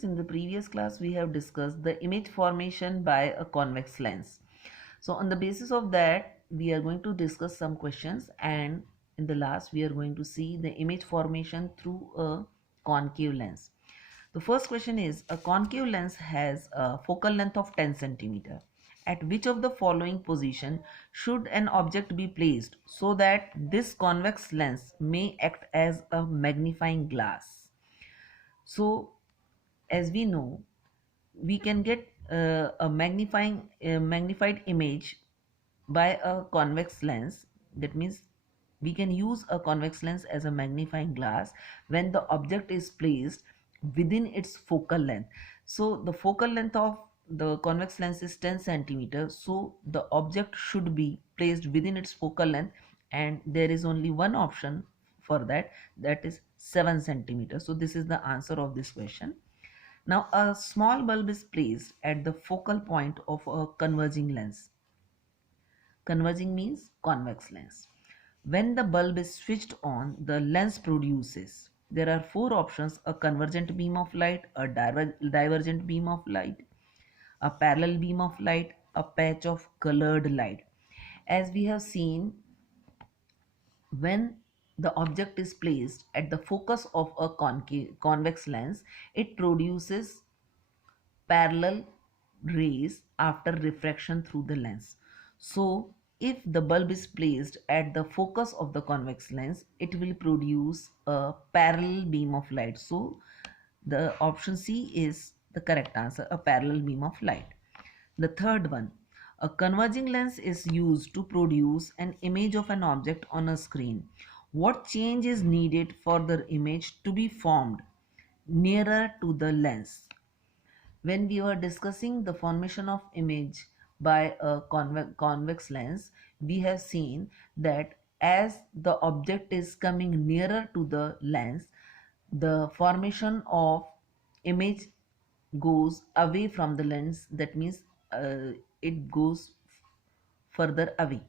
students, in the previous class we have discussed the image formation by a convex lens. So on the basis of that we are going to discuss some questions, and in the last we are going to see the image formation through a concave lens. The first question is, a concave lens has a focal length of 10 centimeter. At which of the following position should an object be placed so that this convex lens may act as a magnifying glass? So as we know, we can get a magnified image by a convex lens. That means we can use a convex lens as a magnifying glass when the object is placed within its focal length. So the focal length of the convex lens is 10 centimeters, so the object should be placed within its focal length, and there is only one option for that, that is 7 centimeters. So this is the answer of this question. Now a small bulb is placed at the focal point of a converging lens. Converging means convex lens. When the bulb is switched on, the lens produces, there are four options: a convergent beam of light, a divergent beam of light, a parallel beam of light, a patch of colored light. As we have seen, when the object is placed at the focus of a convex lens, it produces parallel rays after refraction through the lens. So if the bulb is placed at the focus of the convex lens, it will produce a parallel beam of light. So the option C is the correct answer, a parallel beam of light. The third one, a converging lens is used to produce an image of an object on a screen. What change is needed for the image to be formed nearer to the lens? When we were discussing the formation of image by a convex lens, we have seen that as the object is coming nearer to the lens, the formation of image goes away from the lens. That means it goes further away.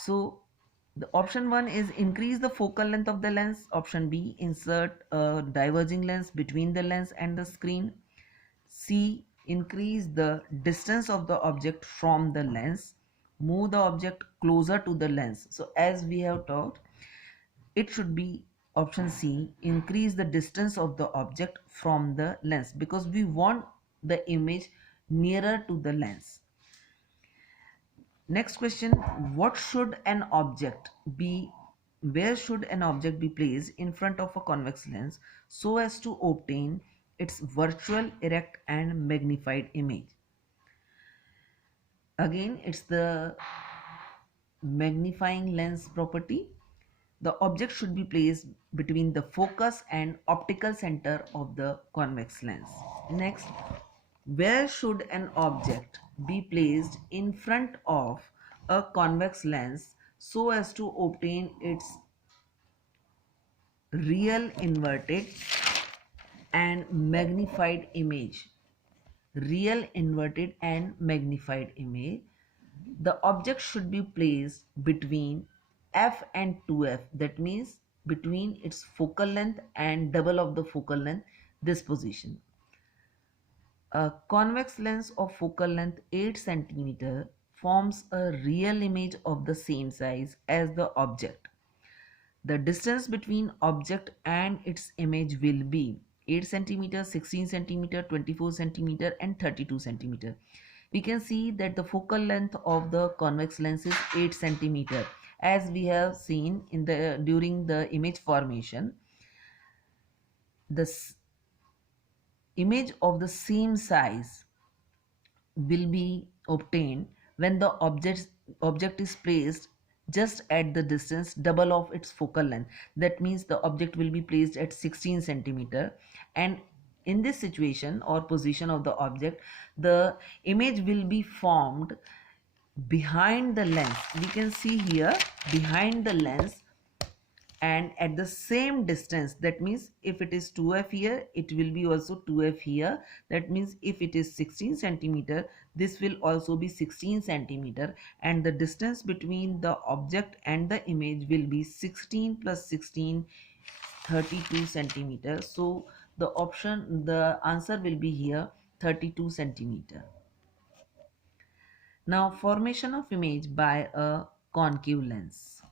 So the option 1 is increase the focal length of the lens. Option B, insert a diverging lens between the lens and the screen. C, increase the distance of the object from the lens. Move the object closer to the lens. So as we have talked, it should be option C, increase the distance of the object from the lens, because we want the image nearer to the lens. Next question, what should an object be, where should an object be placed in front of a convex lens so as to obtain its virtual, erect and magnified image? Again, it's the magnifying lens property. The object should be placed between the focus and optical center of the convex lens. Next, where should an object be placed in front of a convex lens so as to obtain its real inverted and magnified image? Real inverted and magnified image. The object should be placed between f and 2f, that means between its focal length and double of the focal length, this position. A convex lens of focal length 8 centimeter forms a real image of the same size as the object. The distance between object and its image will be 8 centimeter, 16 centimeter, 24 centimeter and 32 centimeter. We can see that the focal length of the convex lens is 8 centimeter, as we have seen in the during the image formation. This image of the same size will be obtained when the object is placed just at the distance double of its focal length. That means the object will be placed at 16 centimeter, and in this situation or position of the object, the image will be formed behind the lens. We can see here behind the lens and at the same distance. That means if it is 2f here, it will be also 2f here. That means if it is 16 centimeter, this will also be 16 centimeter, and the distance between the object and the image will be 16 plus 16, 32 centimeter. So the answer will be here 32 centimeter. Now formation of image by a concave lens.